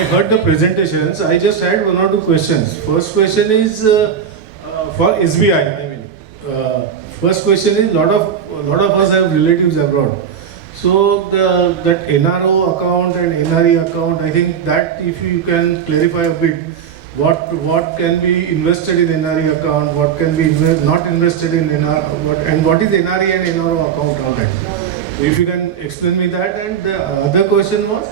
I heard the presentations. I just had one or two questions. First question is for SBI. First question is lot of us have relatives abroad. So that NRO account and NRE account, I think that if you can clarify a bit, what can be invested in NRE account, what can be not invested in NR, and what is NRE and NRO account already. If you can explain me that. And the other question was,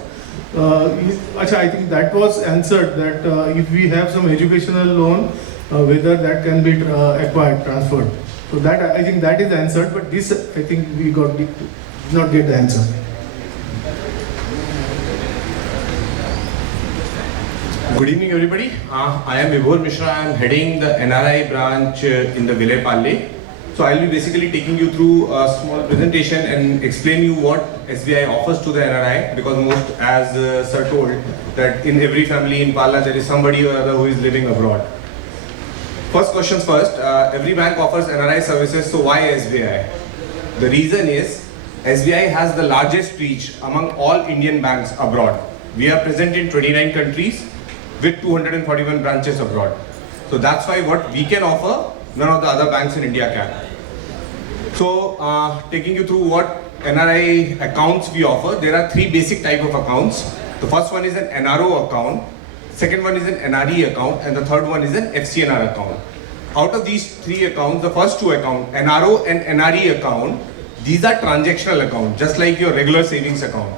I think that was answered, that if we have some educational loan, whether that can be acquired, transferred. So that I think that is answered, but this I think we did not get the answer. Good evening, everybody. I am Vipul Mishra. I am heading the NRI branch in the Vile Palle. So I will be basically taking you through a small presentation and explain you what SBI offers to the NRI, because most, as sir told, that in every family in Palla there is somebody or other who is living abroad. First questions first. Every bank offers NRI services, so why SBI? The reason is SBI has the largest reach among all Indian banks abroad. We are present in 29 countries with 241 branches abroad. So that's why what we can offer, none of the other banks in India can. So taking you through what NRI accounts we offer, there are three basic type of accounts. The first one is an NRO account, second one is an NRE account, and the third one is an FCNR account. Out of these three accounts, the first two accounts, NRO and NRE account, these are transactional accounts, just like your regular savings account.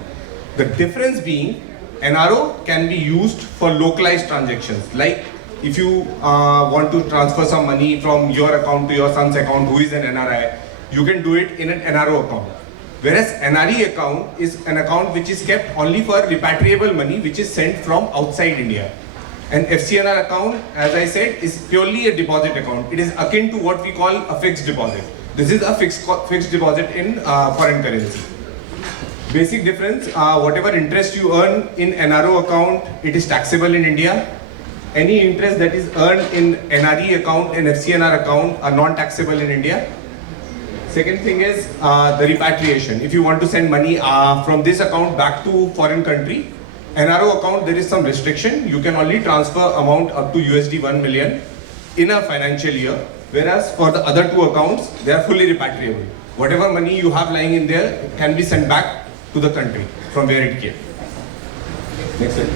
The difference being, NRO can be used for localized transactions, like if you want to transfer some money from your account to your son's account who is an NRI, you can do it in an NRO account. Whereas NRE account is an account which is kept only for repatriable money which is sent from outside India. And FCNR account, as I said, is purely a deposit account. It is akin to what we call a fixed deposit. This is a fixed deposit in foreign currency. Basic difference, whatever interest you earn in NRO account, it is taxable in India. Any interest that is earned in NRE account and FCNR account are non-taxable in India. Second thing is the repatriation. If you want to send money from this account back to foreign country, NRO account there is some restriction. You can only transfer amount up to USD 1 million in a financial year. Whereas for the other two accounts, they are fully repatriable. Whatever money you have lying in there can be sent back to the country from where it came. Next slide.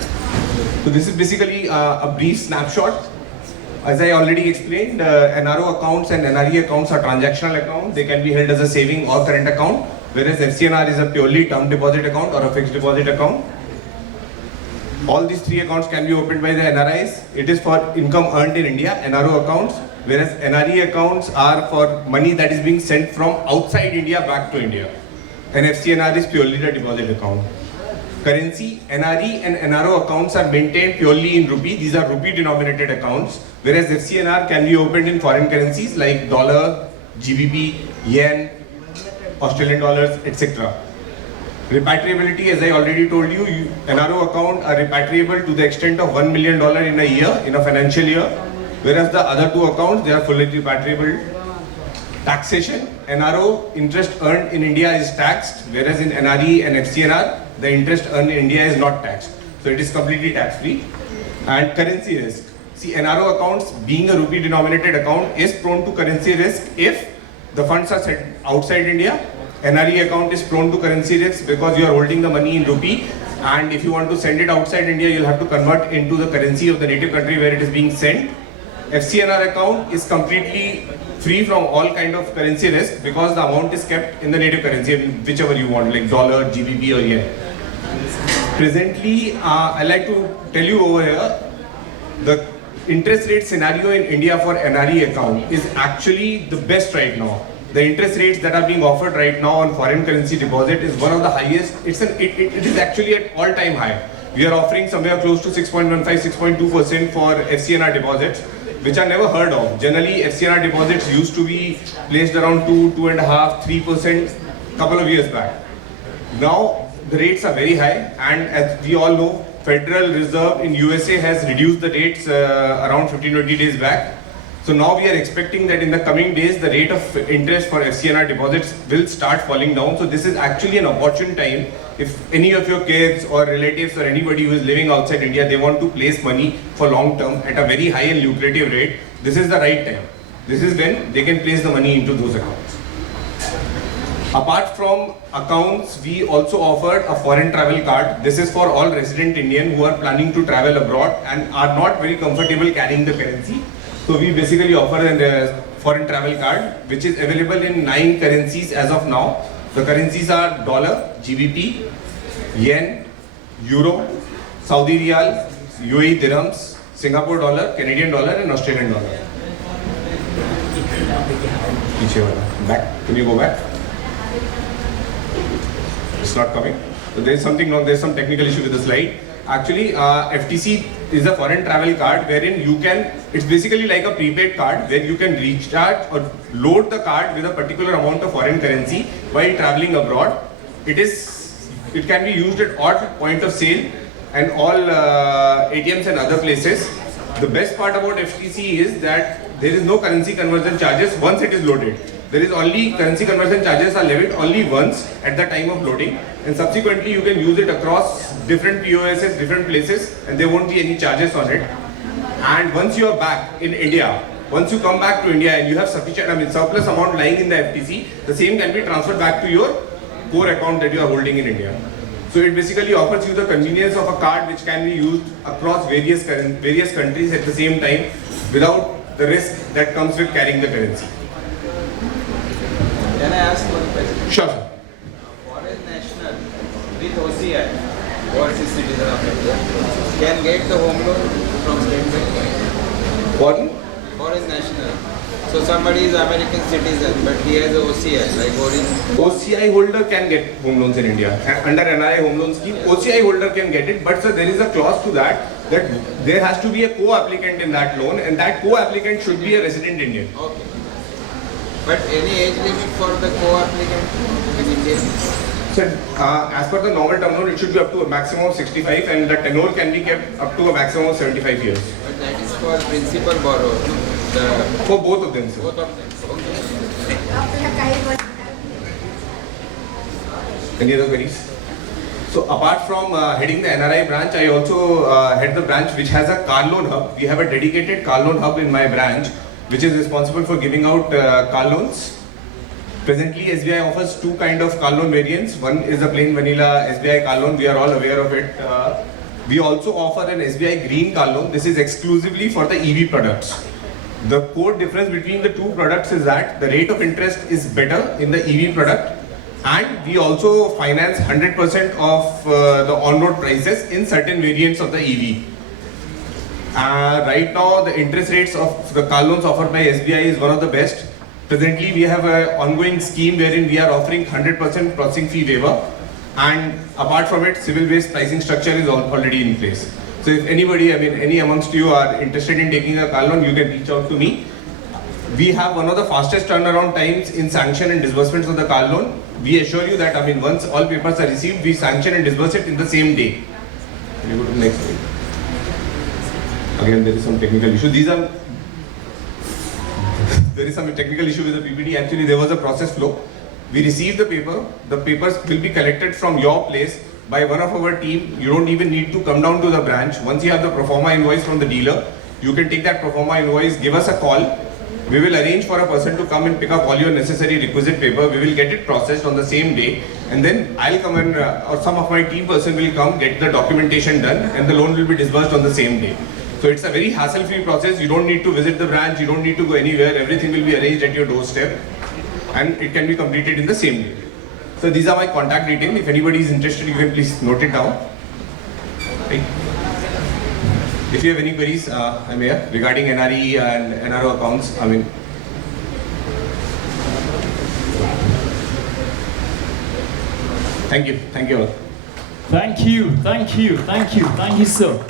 So this is basically a brief snapshot. As I already explained, NRO accounts and NRE accounts are transactional accounts. They can be held as a saving or current account, whereas FCNR is a purely term deposit account or a fixed deposit account. All these three accounts can be opened by the NRIs. It is for income earned in India, NRO accounts, whereas NRE accounts are for money that is being sent from outside India back to India. And FCNR is purely the deposit account. Currency, NRE and NRO accounts are maintained purely in rupee. These are rupee denominated accounts, whereas FCNR can be opened in foreign currencies like dollar, GBP, yen, Australian dollars, etc. Repatriability, as I already told you, NRO account are repatriable to the extent of $1 million in a year, in a financial year, whereas the other two accounts, they are fully repatriable. Taxation, NRO interest earned in India is taxed, whereas in NRE and FCNR, the interest earned in India is not taxed. So it is completely tax-free. And currency risk. See, NRO accounts, being a rupee denominated account, is prone to currency risk if the funds are set outside India. NRE account is prone to currency risk because you are holding the money in rupee, and if you want to send it outside India, you'll have to convert into the currency of the native country where it is being sent. FCNR account is completely free from all kind of currency risk because the amount is kept in the native currency, whichever you want, like dollar, GBP or yen. Presently, I like to tell you over here, the interest rate scenario in India for NRE account is actually the best right now. The interest rates that are being offered right now on foreign currency deposit is one of the highest. It is actually at all-time high. We are offering somewhere close to 6.15, 6.2% for FCNR deposits, which are never heard of. Generally, FCNR deposits used to be placed around 2, 2.5, 3% couple of years back. Now, the rates are very high, and as we all know, Federal Reserve in USA has reduced the rates around 15-20 days back. So now we are expecting that in the coming days, the rate of interest for FCNR deposits will start falling down. So this is actually an opportune time. If any of your kids or relatives or anybody who is living outside India, they want to place money for long term at a very high and lucrative rate, this is the right time. This is when they can place the money into those accounts. Apart from accounts, we also offered a foreign travel card. This is for all resident Indian who are planning to travel abroad and are not very comfortable carrying the currency. So we basically offer a foreign travel card which is available in 9 currencies as of now. The currencies are dollar, GBP, yen, euro, Saudi riyal, UAE dirhams, Singapore dollar, Canadian dollar and Australian dollar. Back. Can you go back? It's not coming. So there is something wrong. There is some technical issue with the slide. Actually, FTC is a foreign travel card wherein you can, it's basically like a prepaid card where you can recharge or load the card with a particular amount of foreign currency while traveling abroad. It can be used at all point of sale and all ATMs and other places. The best part about FTC is that there is no currency conversion charges once it is loaded. There is only currency conversion charges are levied only once at the time of loading, and subsequently you can use it across different POSs, different places, and there won't be any charges on it. And once you are back in India, once you come back to India and you have sufficient, surplus amount lying in the FTC, the same can be transferred back to your core account that you are holding in India. So it basically offers you the convenience of a card which can be used across various countries at the same time without the risk that comes with carrying the currency. Can I ask one question? Sure, sir. Foreign national with OCI, overseas citizen of India, can get the home loan from State Bank? Pardon? Foreign national. So somebody is American citizen, but he has a OCI, like origin. OCI holder can get home loans in India. Under NRI home loan scheme, OCI holder can get it, but sir, there is a clause to that there has to be a co-applicant in that loan, and that co-applicant should be a resident Indian. Okay. But any age limit for the co-applicant in India? So, as per the normal term loan, it should be up to a maximum of 65, and the tenure can be kept up to a maximum of 75 years. But that is for principal borrower. For both of them, sir. Both of them. Okay. Any other queries? So apart from heading the NRI branch, I also head the branch which has a car loan hub. We have a dedicated car loan hub in my branch, which is responsible for giving out car loans. Presently, SBI offers 2 kind of car loan variants. One is a plain vanilla SBI car loan. We are all aware of it. We also offer an SBI green car loan. This is exclusively for the EV products. The core difference between the 2 products is that the rate of interest is better in the EV product, and we also finance 100% of the on-road prices in certain variants of the EV. Right now, the interest rates of the car loans offered by SBI is one of the best. Presently, we have an ongoing scheme wherein we are offering 100% processing fee waiver, and apart from it, civil-based pricing structure is already in place. So if anybody, any amongst you are interested in taking a car loan, you can reach out to me. We have one of the fastest turnaround times in sanction and disbursements of the car loan. We assure you that, once all papers are received, we sanction and disburse it in the same day. Can you go to the next slide? Again, there is some technical issue. There is some technical issue with the PPT. Actually, there was a process flow. We receive the paper. The papers will be collected from your place by one of our team. You don't even need to come down to the branch. Once you have the pro forma invoice from the dealer, you can take that pro forma invoice, give us a call. We will arrange for a person to come and pick up all your necessary requisite paper. We will get it processed on the same day, and then I'll come and or some of my team person will come, get the documentation done, and the loan will be disbursed on the same day. So it's a very hassle-free process. You don't need to visit the branch. You don't need to go anywhere. Everything will be arranged at your doorstep, and it can be completed in the same day. So these are my contact details. If anybody is interested, you can please note it down. Right. If you have any queries, I'm here regarding NRE and NRO accounts. Thank you all. Thank you, sir.